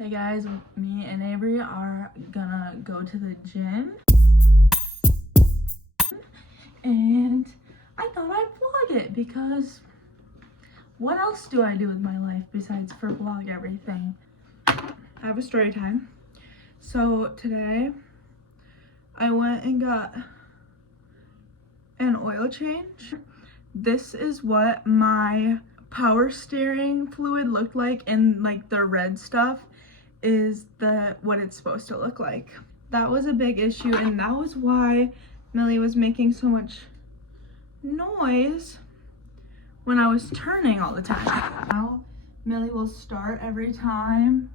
Hey guys, me and Avery are gonna go to the gym. And I thought I'd vlog it because what else do I do with my life besides for vlog everything? I have a story time. So today I went and got an oil change. This is what my power steering fluid looked like, and like the red stuff is what it's supposed to look like. That was a big issue, and that was why Millie was making so much noise when I was turning all the time. Now Millie will start every time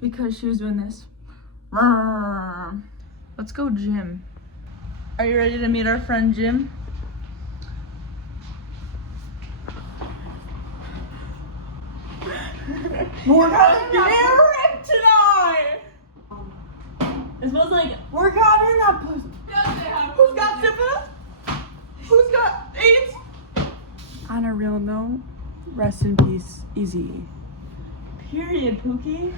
because she was doing this. Let's go gym. Are you ready to meet our friend Jim? We're gonna get ripped tonight! It smells like we're got in that pussy. Who's got syphilis? Who's got AIDS? On a real note, rest in peace, Easy. Period, Pookie.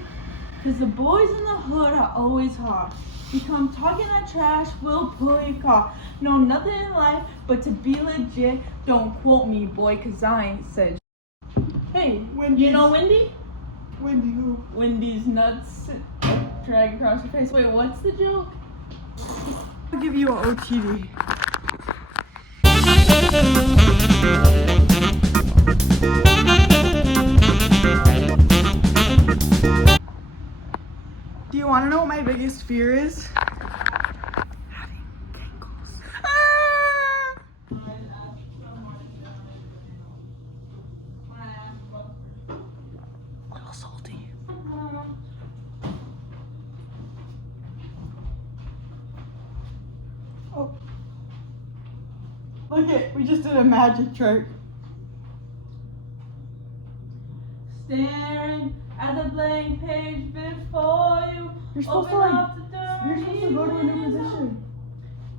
Cause the boys in the hood are always hot. You come talking that trash, we'll pull your car. Know nothing in life but to be legit. Don't quote me, boy, cause I ain't said. Hey, Wendy's. You know Wendy? Wendy who? Wendy's nuts drag across your face. Wait, what's the joke? I'll give you an OTD. Do you want to know what my biggest fear is? Having giggles. A little salty. Oh. Look it, we just did a magic trick. Staring at the blank page before you. You're supposed to Open like, up the door, you're supposed to go to a new position.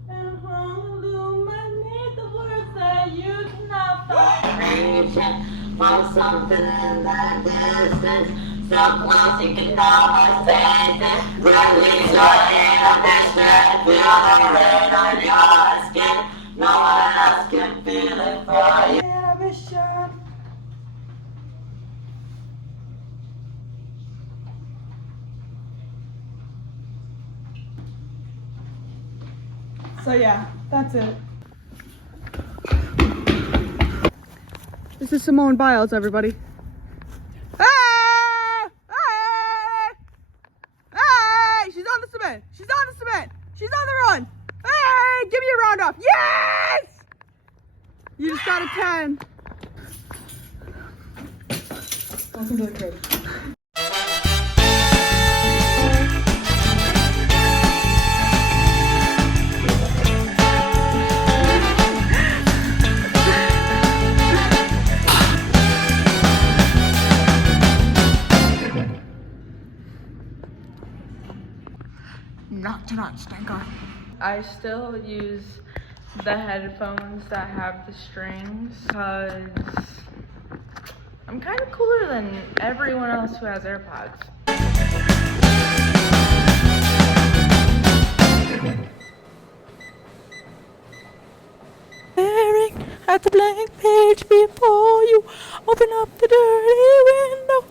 and illuminate the words that you cannot find. Reaching for something in the distance, so close you can almost taste it. Release your inhibition, feel the rain on your skin. No one else can feel it for you. Inhibition. So yeah, that's it. This is Simone Biles, everybody. Hey! Hey! Hey! She's on the cement. She's on the cement. She's on the run. Hey! Give me a round off. Yes! You just got a 10. Welcome to the crib. Not tonight, stinker. I still use the headphones that have the strings because I'm kind of cooler than everyone else who has AirPods. Staring at the blank page before you open up the dirty window.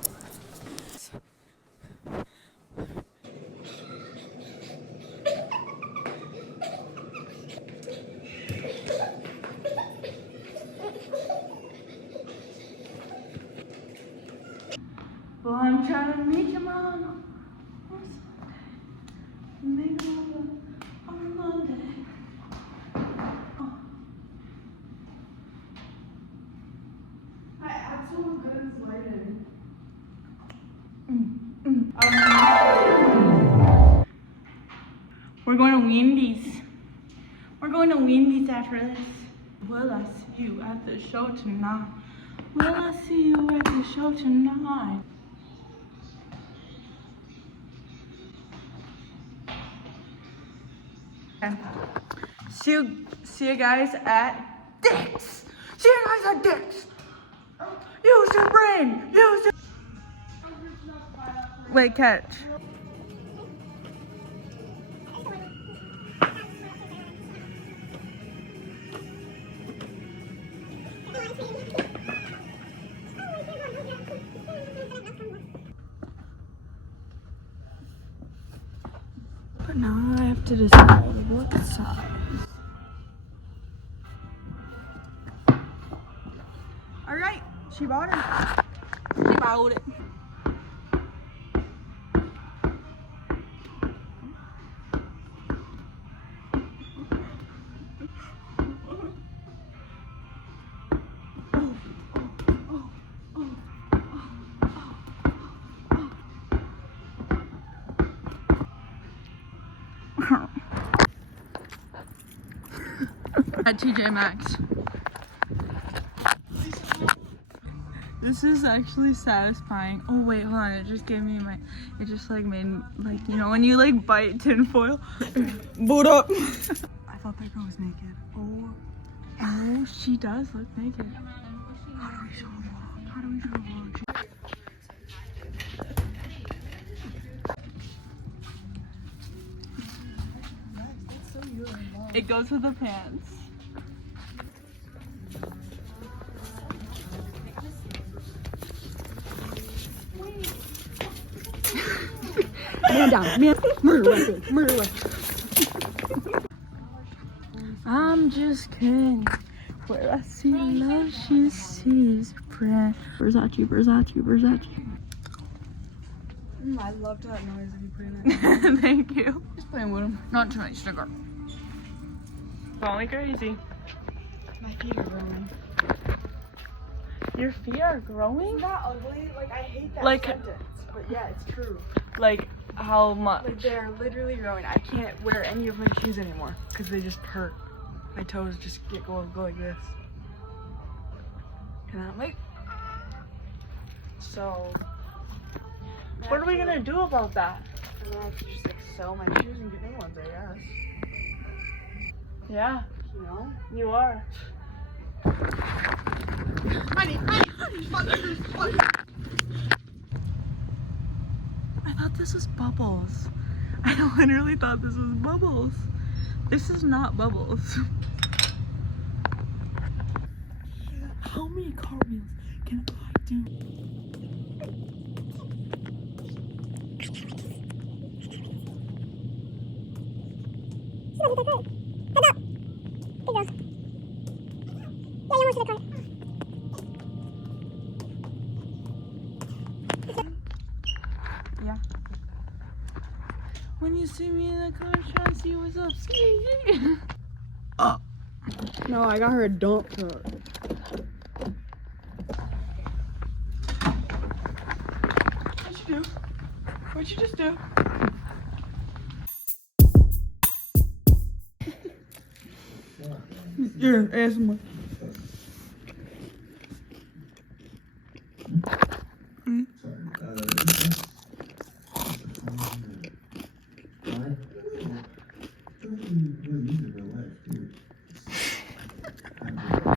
Well, I'm trying to meet your mama on Sunday. Make love on Monday. I absolutely couldn't slide in. We're going to Wendy's. We're going to Wendy's after this. Will I see you at the show tonight? Will I see you at the show tonight? Okay. See you guys at Dick's. See you guys at Dick's. Use your brain. Use your Wait, catch. But now I have to decide what size. Alright, she bought it. She bought it. At TJ Maxx. This is actually satisfying. Oh wait, hold on. It just gave me my. It just like made like, you know when you like bite tin foil. Boot up. I thought that girl was naked. Oh, she does look naked. How do we show a vlog? How do we show a vlog? It goes with the pants. Man down, man. Murder weapon, murder weapon. I'm just kidding. Where I see love, she sees friend. Versace, Versace, Versace. I loved that noise that you put in it. Thank you. Just playing with him. Not too much sugar. Going crazy. My feet are growing. Your feet are growing? Isn't that ugly? Like, I hate that Like- sentence. But yeah, it's true. Like, how much? Like, they're literally growing. I can't wear any of my shoes anymore because they just hurt. My toes just go like this. And I'm like, so. What are we gonna do about that? I'm gonna have to just like sell my shoes and get new ones, I guess. Yeah, You know? you are. I thought this was Bubbles. I literally thought this was Bubbles. This is not Bubbles. How many cartwheels can I do? Yeah. When you see me in the car, trying to see what's up. No, I got her a dump truck. What'd you do? What'd you just do? Yeah, ask him.